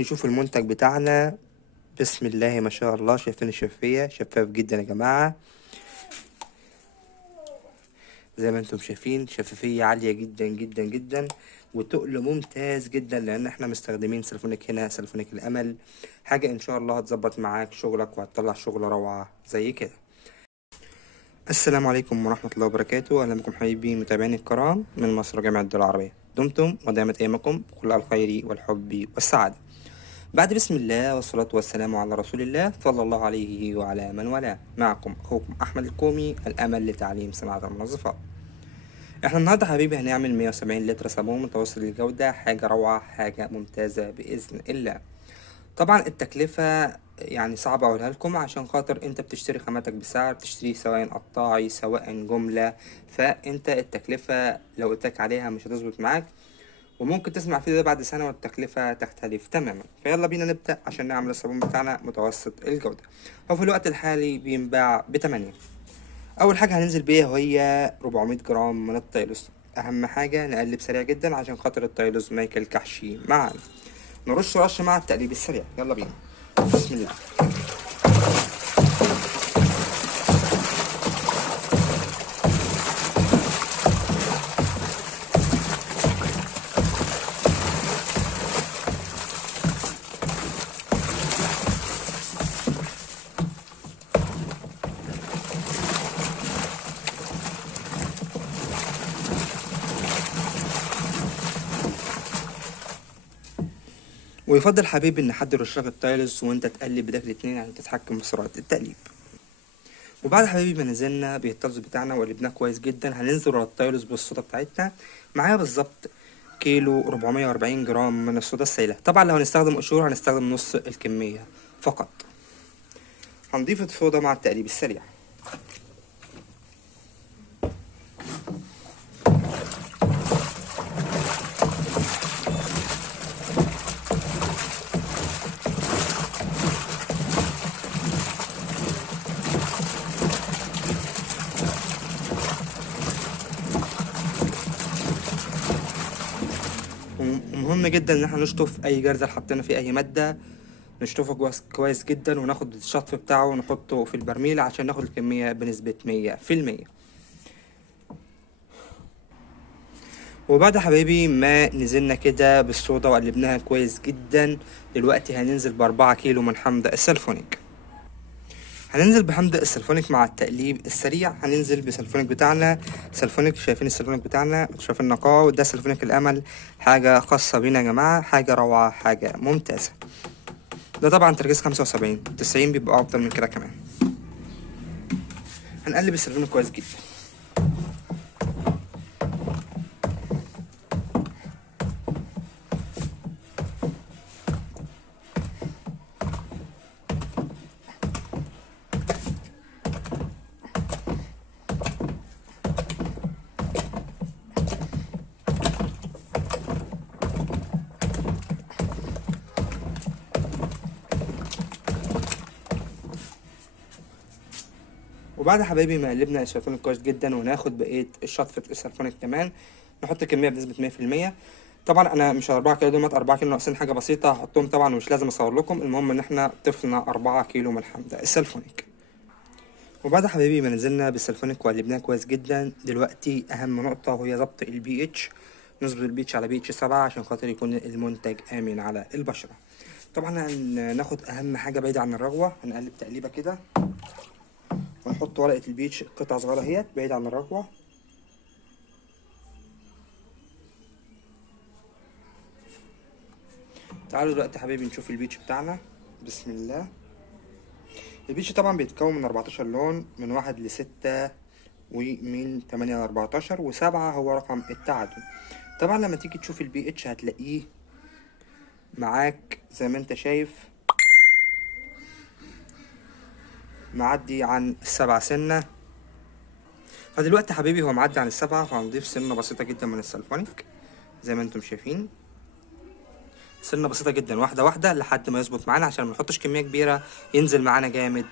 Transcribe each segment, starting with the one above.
نشوف المنتج بتاعنا. بسم الله ما شاء الله، شايفين الشفافية؟ شفاف جدا يا جماعة. زي ما انتم شايفين شفافية عالية جدا جدا جدا، وتقل ممتاز جدا، لان احنا مستخدمين سلفونيك هنا، سلفونيك الامل. حاجة ان شاء الله هتظبط معاك شغلك وهتطلع شغل روعة زي كده. السلام عليكم ورحمة الله وبركاته. اهلا بكم حبايبي متابعيني الكرام من مصر وجامعة الدول العربية. دمتم ودامت ايامكم بكل الخير والحب والسعادة. بعد بسم الله والصلاة والسلام على رسول الله صلى الله عليه وعلى من والاه. معكم أخوكم أحمد الكومي، الأمل لتعليم صناعة المنظفات. احنا النهاردة حبيبي هنعمل 170 لتر صابون متوسط الجودة، حاجة روعة، حاجة ممتازة بإذن الله. طبعا التكلفة يعني صعب أقولها لكم، عشان خاطر انت بتشتري خاماتك بسعر، بتشتري سواء قطاعي سواء جملة، فانت التكلفة لو قلتلك عليها مش هتظبط معاك، وممكن تسمع فيديو ده بعد سنة والتكلفة تختلف تماما. فيلا بينا نبدأ عشان نعمل الصابون بتاعنا متوسط الجودة. هو في الوقت الحالي بينباع ب8. أول حاجة هننزل بيها وهي 400 جرام من التايلوس. أهم حاجة نقلب سريع جدا عشان خاطر التايلوس ما يكلكحش معانا. نرش رش مع التقليب السريع. يلا بينا بسم الله. ويفضل حبيبي ان حد يرشلك التايلوس وانت تقلب بداك الاتنين عشان تتحكم في سرعة التقليب. وبعد حبيبي ما نزلنا بالتايلوس بتاعنا وقلبناه كويس جدا، هننزل على التايلوس بالصودا بتاعتنا. معايا بالظبط كيلو 440 جرام من الصودا السائلة. طبعا لو هنستخدم قشور هنستخدم نص الكمية فقط. هنضيف الصودا مع التقليب السريع. ومهم جدا ان احنا نشطف اي جرزة حطينا فيه اي مادة، نشطفه كويس جدا، وناخد الشطف بتاعه ونحطه في البرميل عشان ناخد الكمية بنسبة 100%. وبعد حبايبي ما نزلنا كده بالصودا وقلبناها كويس جدا، دلوقتي هننزل ب4 كيلو من حمض السلفونيك. هننزل بحمض السلفونيك مع التقليب السريع. هننزل بسلفونيك بتاعنا، سلفونيك، شايفين السلفونيك بتاعنا، شايفين النقاء، وده سلفونيك الامل، حاجة خاصة بينا يا جماعة، حاجة روعة، حاجة ممتازة. ده طبعا تركيز 75، 90 بيبقى افضل من كده كمان. هنقلب السلفونيك كويس جدا. وبعد حبايبي ما قلبنا السلفونيك كويس جدا، وناخد بقيه شطفه السلفونيك كمان، نحط كميه بنسبه 100%. طبعا انا مش 4 كيلو دول، 4 كيلو ناقصين حاجه بسيطه هحطهم طبعا، ومش لازم اصور لكم. المهم ان احنا طفنا 4 كيلو من حمض السلفونيك. وبعد حبايبي ما نزلنا بالسلفونيك وقلبناه كويس جدا، دلوقتي اهم نقطه وهي ضبط البي اتش. نظبط البي اتش على بي اتش 7 عشان خاطر يكون المنتج امن على البشره. طبعا هناخد اهم حاجه بعيده عن الرغوه، هنقلب تقليبه كده، ونحط ورقة البيتش قطع صغيرة اهيت بعيد عن الركوة. تعالوا دلوقتي حبايبي نشوف البيتش بتاعنا. بسم الله. البيتش طبعا بيتكون من 14 لون، من 1 ل6 ومن 8 ل14، و7 هو رقم التعادل. طبعا لما تيجي تشوف البي اتش هتلاقيه معاك زي ما انت شايف معدي عن ال7 سنة. فدلوقتي حبيبي هو معدي عن ال7، فهنضيف سنة بسيطة جدا من السلفونيك زي ما انتم شايفين، سنة بسيطة جدا، واحدة واحدة لحد ما يظبط معانا، عشان منحطش كمية كبيرة ينزل معانا جامد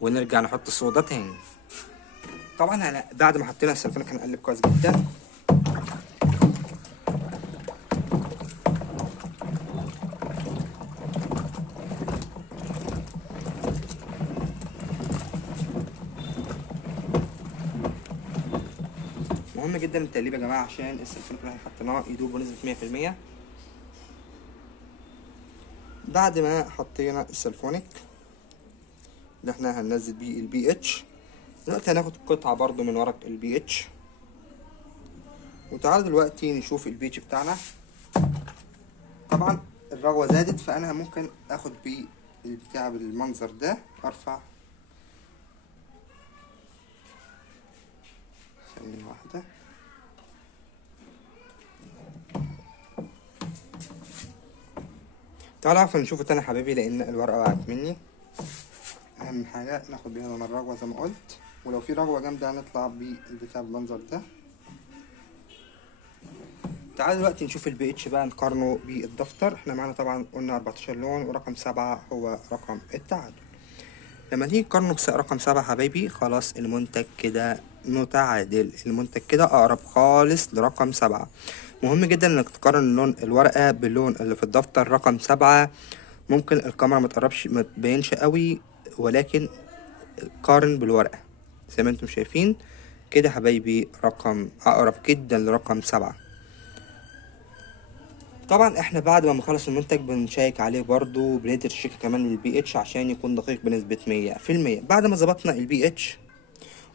ونرجع نحط الصودا تاني. طبعا بعد ما حطينا السلفونيك هنقلب كويس جدا. مهم جدا التقليب يا جماعه عشان السلفونيك اللي احنا حطيناه يدوب بنسبه 100%. بعد ما حطينا السلفونيك اللي احنا هننزل بيه البي اتش، دلوقتي هناخد قطعه برضو من ورق البي اتش، وتعالوا دلوقتي نشوف البي اتش بتاعنا. طبعا الرغوه زادت، فانا ممكن اخد بيه البتاع بالمنظر ده، ارفع ثانيه واحده. تعالوا عفوا نشوف تاني يا حبايبي، لان الورقه وقعت مني. اهم حاجه ناخد بيها من الرغوه زي ما قلت، ولو في رغوه جامده هنطلع بالبتاع بالمنظر ده. تعالوا دلوقتي نشوف البي اتش بقى، نقارنه بالدفتر. احنا معانا طبعا قلنا 14 لون، ورقم 7 هو رقم التعادل. لما تيجي نقارنه برقم 7 حبايبي، خلاص المنتج كده متعادل، المنتج كده اقرب خالص لرقم 7. مهم جدا انك تقارن لون الورقة باللون اللي في الدفتر. رقم 7 ممكن الكاميرا متقربش متبينش قوي، ولكن قارن بالورقة زي ما انتم شايفين كده حبايبي، رقم اقرب جدا لرقم 7. طبعا احنا بعد ما نخلص المنتج بنشيك عليه برضو، بندي الشيك كمان للبي اتش عشان يكون دقيق بنسبة 100%. بعد ما ظبطنا البي اتش،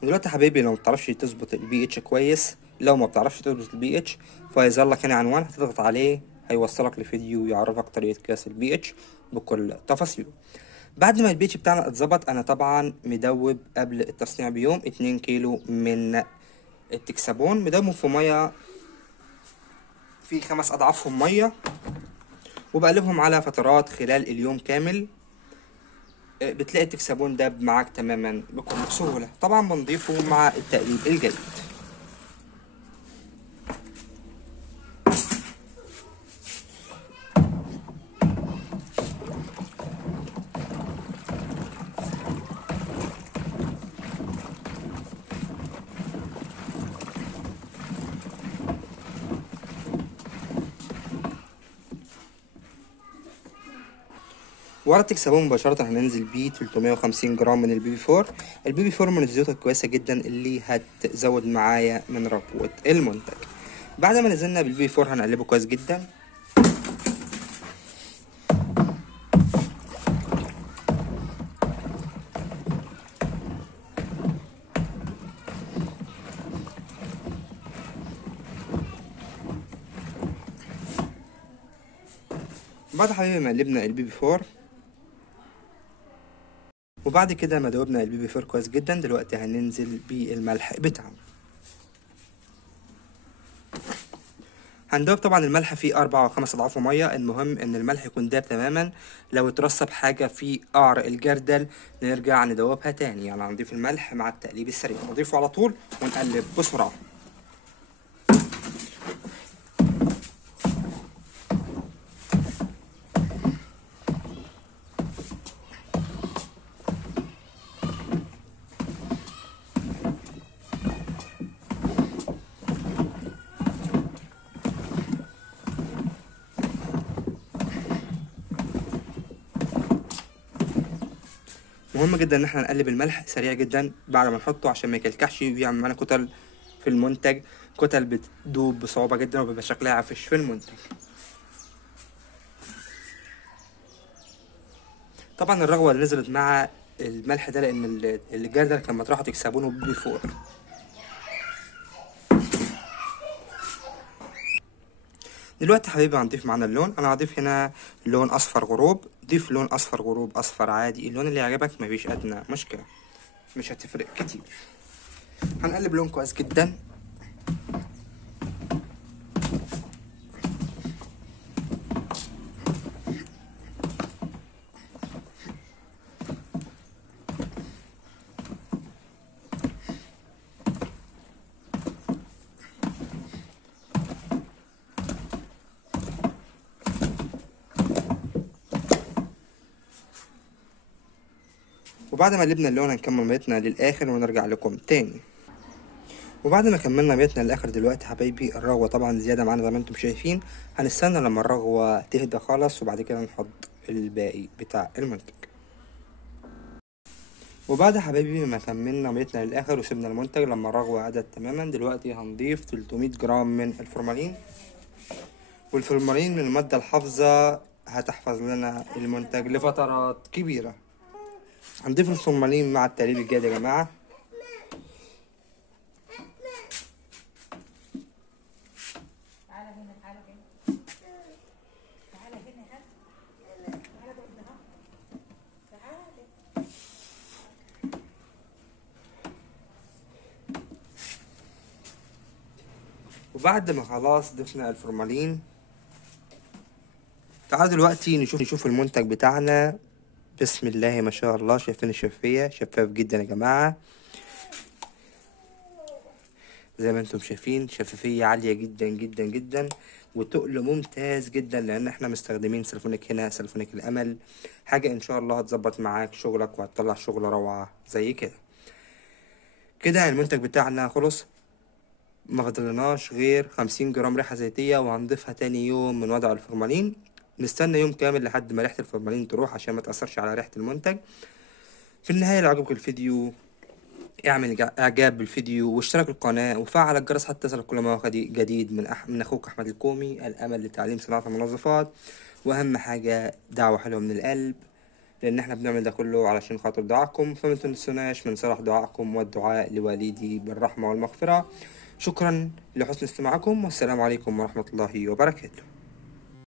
ودلوقتي حبايبي لو مبتعرفش تظبط البي اتش كويس، لو ما بتعرفش تظبط البي اتش، فيظهر لك هنا عنوان هتضغط عليه هيوصلك لفيديو يعرفك طريقة قياس البي اتش بكل تفاصيله. بعد ما البي اتش بتاعنا اتظبط، انا طبعا مدوب قبل التصنيع بيوم 2 كيلو من التكسابون، مدوبهم في ميه في 5 اضعافهم ميه، وبقلبهم على فترات خلال اليوم كامل. بتلاقي التكسابون داب معاك تماما بكل سهولة. طبعا بنضيفه مع التقليب الجيد. ورا التكسابون مباشرة هننزل بيه 350 جرام من البي بي 4. البي بي 4 من الزيوت الكويسة جدا اللي هتزود معايا من رغوة المنتج. بعد ما نزلنا بالبي بي 4 هنقلبه كويس جدا. بعد حبيبي ما قلبنا البي بي 4، وبعد كده ما دوبنا البي بي 4 كويس جدا، دلوقتي هننزل بالملح بتاعنا. هندوب طبعا الملح فيه 4 أو 5 أضعافه مية. المهم إن الملح يكون داب تماما. لو اترسب حاجة في قعر الجردل نرجع ندوبها تاني، يعني هنضيف الملح مع التقليب السريع، نضيفه على طول ونقلب بسرعة. مهم جدا ان احنا نقلب الملح سريع جدا بعد ما نحطه عشان ما يكلكعش ويعمل معانا كتل في المنتج. كتل بتدوب بصعوبة جدا وبيبقى شكلها عفش في المنتج. طبعا الرغوة اللي نزلت مع الملح ده لان الجردل كان مطرحه تكسبونه بي 4. دلوقتي حبيبي هنضيف معانا اللون. انا هضيف هنا لون اصفر غروب. ضيف لون اصفر غروب، اصفر عادي، اللون اللي يعجبك مفيش ادنى مشكله، مش هتفرق كتير. هنقلب لون كويس جدا. وبعد ما قلبنا اللون هنكمل ميتنا للاخر ونرجع لكم تاني. وبعد ما كملنا ميتنا للاخر دلوقتي حبايبي، الرغوه طبعا زياده معانا زي ما انتم شايفين. هنستنى لما الرغوه تهدى خالص، وبعد كده نحط الباقي بتاع المنتج. وبعد يا حبايبي ما كملنا عمليتنا للاخر وسيبنا المنتج لما الرغوة عدت تماما، دلوقتي هنضيف 300 جرام من الفورمالين. والفورمالين من المادة الحافظة هتحفظ لنا المنتج لفترات كبيرة. هنضيف الفورمالين مع التقليب الجيد يا جماعة. وبعد ما خلاص ضفنا الفورمالين، تعالوا دلوقتي نشوف المنتج بتاعنا. بسم الله ما شاء الله، شايفين الشفافية؟ شفاف جدا يا جماعة، زي ما انتم شايفين شفافية عالية جدا جدا جدا، وتقل ممتاز جدا، لان احنا مستخدمين سلفونيك هنا، سلفونيك الامل. حاجة ان شاء الله هتظبط معاك شغلك وهتطلع شغل روعة زي كده. كده المنتج بتاعنا خلص، ما فضلناش غير 50 جرام ريحة زيتية، وهنضيفها تاني يوم من وضع الفورمالين. نستنى يوم كامل لحد ما ريحة الفورمالين تروح عشان ما تأثرش على ريحة المنتج. في النهاية لو عجبك الفيديو اعمل اعجاب بالفيديو واشترك القناة وفعل الجرس حتى تصلك كل ما هو جديد من اخوك احمد الكومي، الامل لتعليم صناعة المنظفات. واهم حاجة دعوة حلوة من القلب، لان احنا بنعمل ده كله علشان خاطر دعائكم، فما تنسوناش من صالح دعائكم والدعاء لوالدي بالرحمة والمغفرة. شكرا لحسن استماعكم، والسلام عليكم ورحمة الله وبركاته.